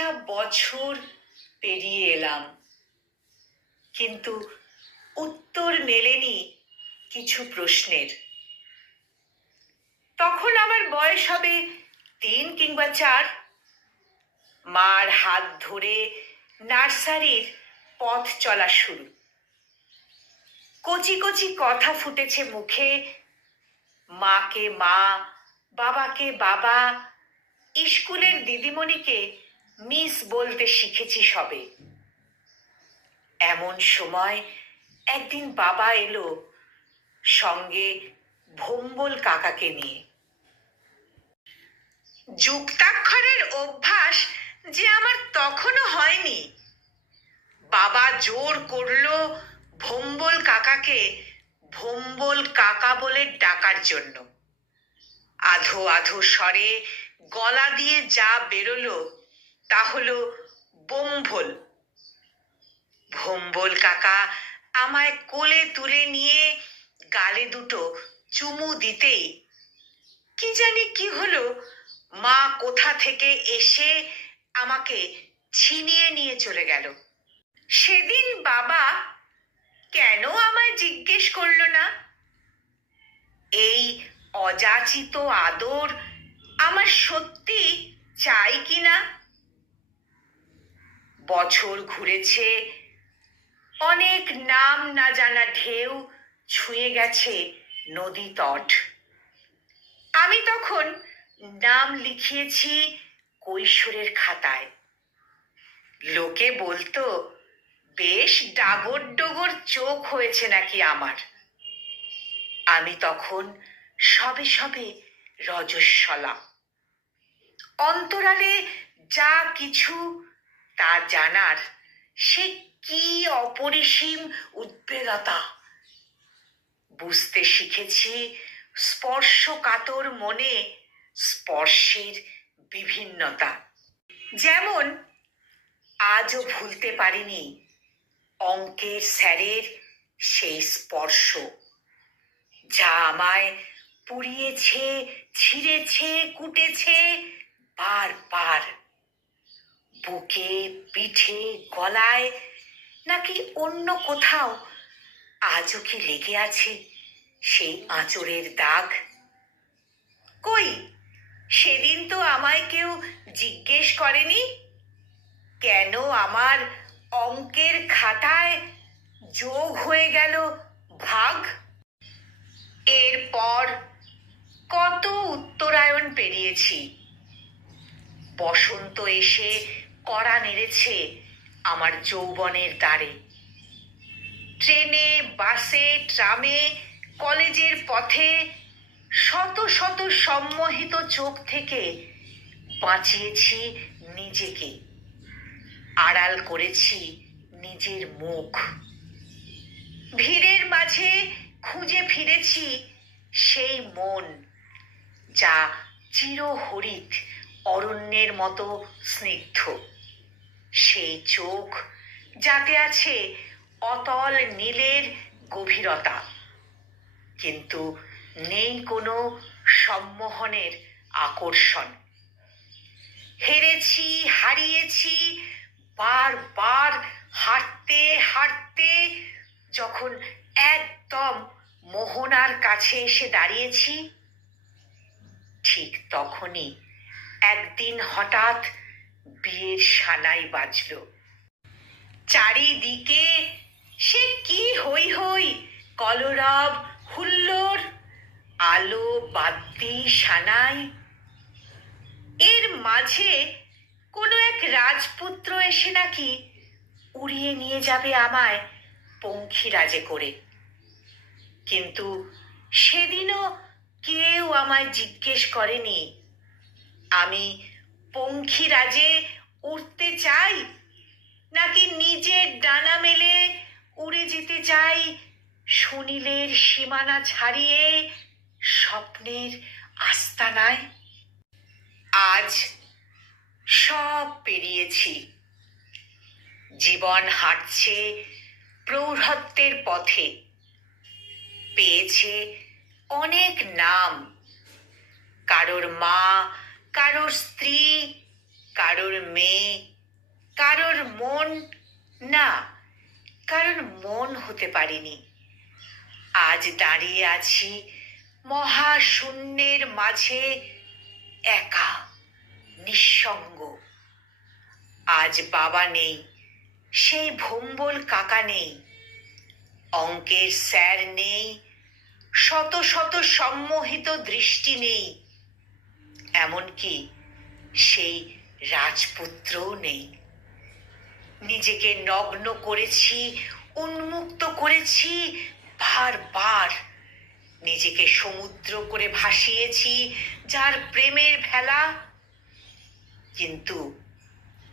5টা বছর পেরিয়ে এলাম, কিন্তু উত্তর মেলেনি কিছু প্রশ্নের। তখন আমার বয়স হবে 3 কিংবা 4। মার হাত ধরে নার্সারির পথ চলা শুরু। কচি কচি কথা ফুটেছে মুখে। মাকে মা, বাবাকে বাবা, স্কুলের দিদিমণিকে মিস বলতে শিখেছি সবে। এমন সময় একদিন বাবা এলো, সঙ্গে ভোম্বল কাকাকে নিয়ে। যুক্তাক্ষরের অভ্যাস যে আমার তখনও হয়নি। বাবা জোর করলো ভোম্বল কাকাকে ভোম্বল কাকা বলে ডাকার জন্য। আধো আধো স্বরে গলা দিয়ে যা বেরোলো তা হলো বোম্ভল। ভোম্বল কাকা আমায় কোলে তুলে নিয়ে গালে দুটো চুমু দিতেই কি জানি কি হলো, মা কোথা থেকে এসে আমাকে ছিনিয়ে নিয়ে চলে গেল। সেদিন বাবা কেন আমায় জিজ্ঞেস করলো না? এই অযাচিত আদর আমার সত্যি চাই কিনা? বছর ঘুরেছে, অনেক নাম না জানা ঢেউ ছুঁয়ে গেছে নদী তট। আমি তখন নাম লিখিয়েছি কৈশোরের খাতায়। লোকে বলতো বেশ ডাগর ডোগর চোখ হয়েছে নাকি আমার। আমি তখন সবে সবে রজস্বলা। অন্তরালে যা কিছু তা জানার সে কি অপরিসীম উদ্বেগতা। বুঝতে শিখেছি স্পর্শকাতর মনে স্পর্শের বিভিন্নতা। যেমন আজও ভুলতে পারিনি অঙ্কের স্যারের সেই স্পর্শ, যা আমায় পুড়িয়েছে, ছিঁড়েছে, কুটেছে বারবার। বুকে, পিঠে, গলায় নাকি অন্য কোথাও আজও কি লেগে আছে সেই আঁচড়ের দাগ? কই, সেদিন তো আমায় কেউ জিজ্ঞেস করেনি কেন আমার অঙ্কের খাতায় যোগ হয়ে গেল ভাগ। এরপর কত উত্তরায়ণ পেরিয়েছি। বসন্ত এসে কড়া নেড়েছে আমার যৌবনের দ্বারে। ট্রেনে, বাসে, ট্রামে, কলেজের পথে শত শত সম্মোহিত চোখ থেকে বাঁচিয়েছি নিজেকে, আড়াল করেছি নিজের মুখ। ভিড়ের মাঝে খুঁজে ফিরেছি সেই মন, যা চিরহরিৎ অরণ্যের মতো স্নিগ্ধ। সেই চোখ যাতে আছে অতল নীলের গভীরতা, কিন্তু নেই কোনো সম্মোহনের আকর্ষণ। হেরেছি, হারিয়েছি বারবার। হাঁটতে হাঁটতে যখন একদম মোহনার কাছে এসে দাঁড়িয়েছি, ঠিক তখনই একদিন হঠাৎ বিয়ের সানাই বাজল। চারিদিকে সে কি হই হই, কলরব, হুল্লোড়, আলো, বাদ্যি, সানাই। এর মাঝে কোনো এক রাজপুত্র এসে নাকি উড়িয়ে নিয়ে যাবে আমায় পঙ্খিরাজে করে। কিন্তু সেদিনও কেউ আমায় জিজ্ঞেস করেনি আমি পঙ্খিরাজে উঠতে চাই নাকি নিজের ডানা মেলে উড়ে যেতে চাই সুনীলের সীমানা ছাড়িয়ে স্বপ্নের আস্তানায়। আজ সব পেরিয়েছি। জীবন হাঁটছে প্রৌঢ়ত্বের পথে, পেয়েছে অনেক নাম, কারোর মা, কারোর স্ত্রী, কারোর মেয়ে, কারোর মন না, কারণ মন হতে পারিনি। আজ দাঁড়িয়ে আছি মহাশূন্যের মাঝে, একা, নিঃসঙ্গ। আজ বাবা নেই, সেই ভোম্বল কাকা নেই, অঙ্কের স্যার নেই, শত শত সম্মোহিত দৃষ্টি নেই, এমনকি সেই রাজপুত্রও নেই। নিজেকে নগ্ন করেছি, উন্মুক্ত করেছি বারবার। নিজেকে সমুদ্র করে ভাসিয়েছি যার প্রেমের ভেলা, কিন্তু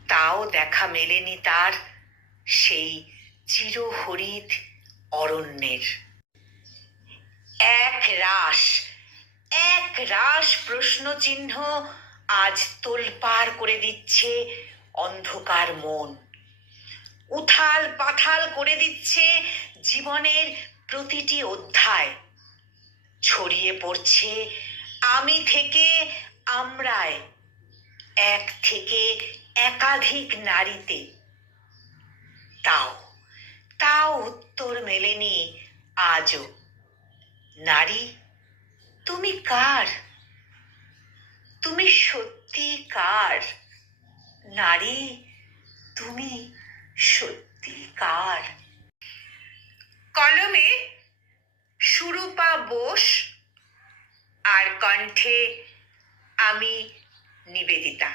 তাও দেখা মেলেনি তার সেই চিরহরিৎ অরণ্যের। এক রাশ প্রশ্নচিহ্ন আজ তোলপাড় করে দিচ্ছে অন্ধকার মন, উথাল পাথাল করে দিচ্ছে জীবনের প্রতিটি অধ্যায়। ছড়িয়ে পড়ছে আমি থেকে আমরায়, এক থেকে একাধিক নারীতে। তাও উত্তর মেলেনি আজও। নারী, তুমি কার? তুমি সত্যি কার? নারী, তুমি সত্যি কার? কলমে সুরূপা বোস, আর কণ্ঠে আমি নিবেদিতা।